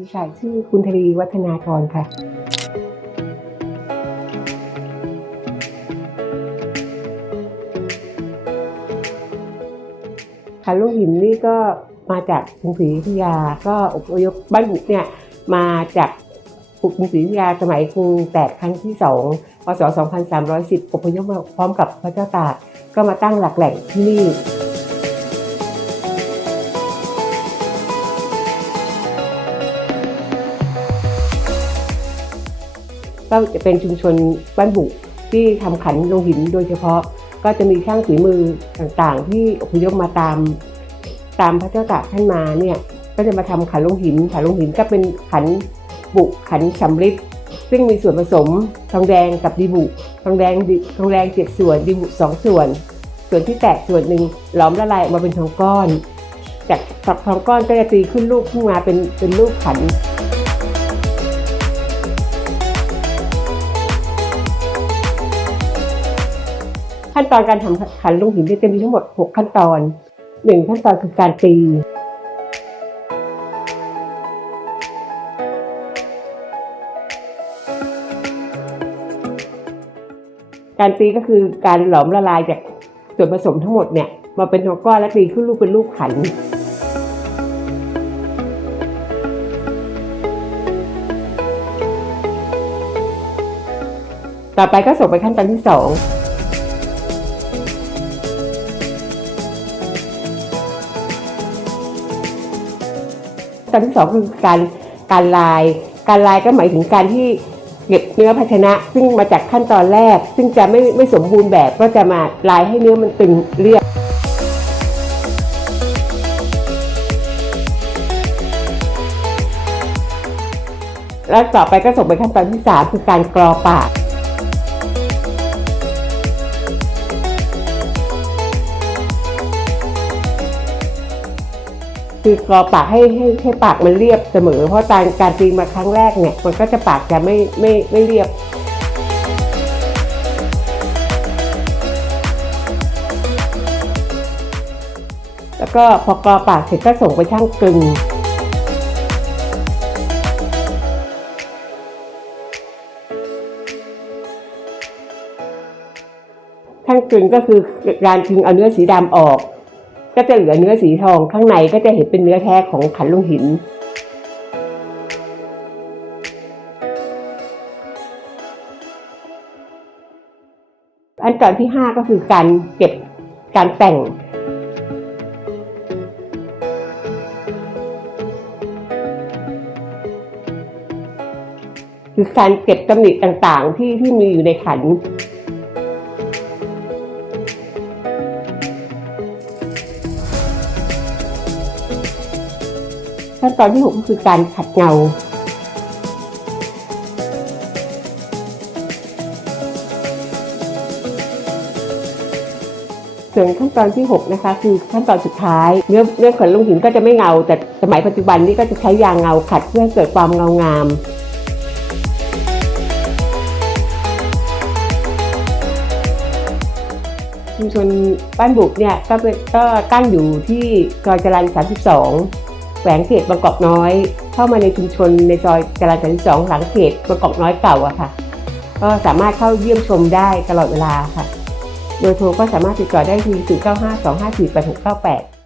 ดีค่ะ ชื่อคุณทรีวัฒนาธรค่ะ ค่ะลูกหินนี่ก็มาจากกรุงศรีอยุธยา ก็อพยพบ้านบุกเนี่ยมาจากกรุงศรีอยุธยาสมัยกรุงแตกครั้งที่สองพศ 2310อพยพมาพร้อมกับพระเจ้าตากก็มาตั้งหลักแหล่งที่นี่ ก็จะเป็นชุมชนบ้านบุที่ทำขันลงหินโดยเฉพาะ ก็จะมีช่างฝีมือต่างๆ ที่อพยพมาตาม ตามพระเจ้าตากท่านมาเนี่ยก็จะมาทำขันลงหิน ขันลงหินก็เป็นขันบุขันสำริดซึ่งมีส่วนผสมทองแดงกับดีบุทองแดงดิทองแดงเจ็ดส่วนดีบุสองส่วน ส่วนที่แตกส่วนหนึ่งหลอมละลายออกมาเป็นทองก้อน จากจากทองก้อนก็จะตีขึ้นลูกขึ้นมาเป็นเป็นลูกขัน ขั้นตอนการทำขันลงหินเนี่ยจะมีทั้งหมด 6 ขั้นตอน 1 ขั้นตอนคือการตีการตีก็คือการหลอมละลายจากส่วนผสมทั้งหมดเนี่ยมาเป็นทองก้อนและตีขึ้นลูกเป็นลูกขัน ต่อไปก็ส่งไปขั้นตอนที่สอง ตอนที่สองคือการการลาย การลายก็หมายถึงการที่เก็บเนื้อภาชนะ ซึ่งมาจากขั้นตอนแรก ซึ่งจะไม่ไม่สมบูรณ์แบบก็จะมาลายให้เนื้อมันตึงเรียบแล้วต่อไปก็ส่งไปขั้นตอนที่สามคือการกรอปาก คือกรอปากให้ให้ให้ปากมันเรียบเสมอ เพราะการการตีมาครั้งแรกเนี่ยมันก็จะปากจะไม่ไม่ไม่เรียบแล้วก็พอกรอปากเสร็จก็ส่งไปช่างกลึงช่างกลึงก็คือการกลึงเอาเนื้อสีดำออก ก็จะเหลือเนื้อสีทองข้างในก็จะเห็นเป็นเนื้อแท้ของขันลุงหิน อันตอนที่ 5 ก็คือการเก็บการแต่งคือการเก็บตำหนิต่างๆ ที่ที่มีอยู่ในขัน ขั้นตอนที่6ก็คือการขัดเงาส่วนขั้นตอนที่ 6 นะคะ คือขั้นตอนสุดท้าย เนื้อเนื้อขนลุงหินก็จะไม่เงา แต่สมัยปัจจุบันนี้ก็จะใช้ยางเงาขัดเพื่อเกิดความเงางามชุมชนบ้านบุกเนี่ยก็ก็ตั้งอยู่ที่ซอยจรัญ32 แหวงเขตบางกอกน้อย เข้ามาในชุมชนในซอยจรัญ32หลังเขตบางกอกน้อยเก่าอะค่ะ ก็สามารถเข้าเยี่ยมชมได้ตลอดเวลาค่ะ โดยโทรก็สามารถติดต่อได้ที่ 0952548698